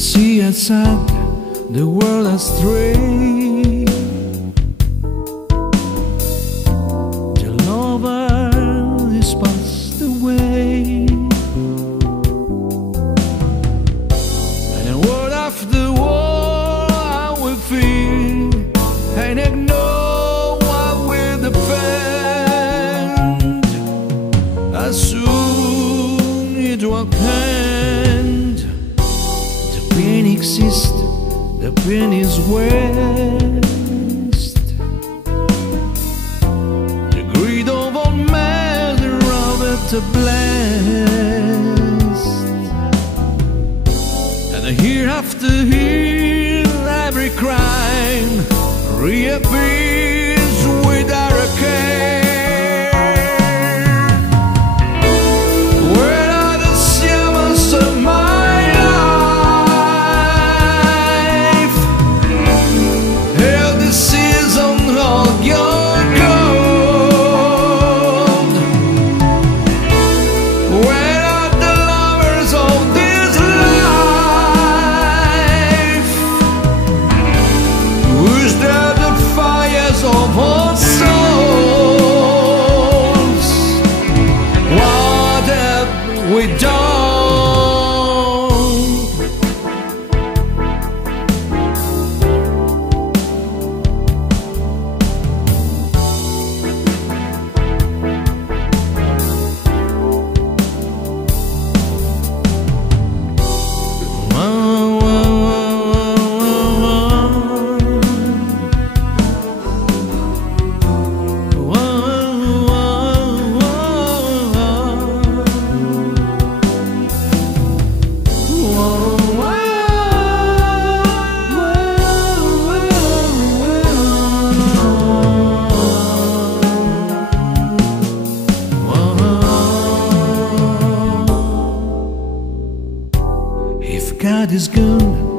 See outside the world astray. The lover is passed away, and a word after war I will feel, and ignore what will defend. As soon it will end, the pain exists, the pain is waste. The greed of all men, the robber to blessed, and here after here every crime reappears without a care. Where are the symbols of my life? Here the season of your gold. Where are the lovers of this life? Who's there the fires of our souls? What have we done? If God is good,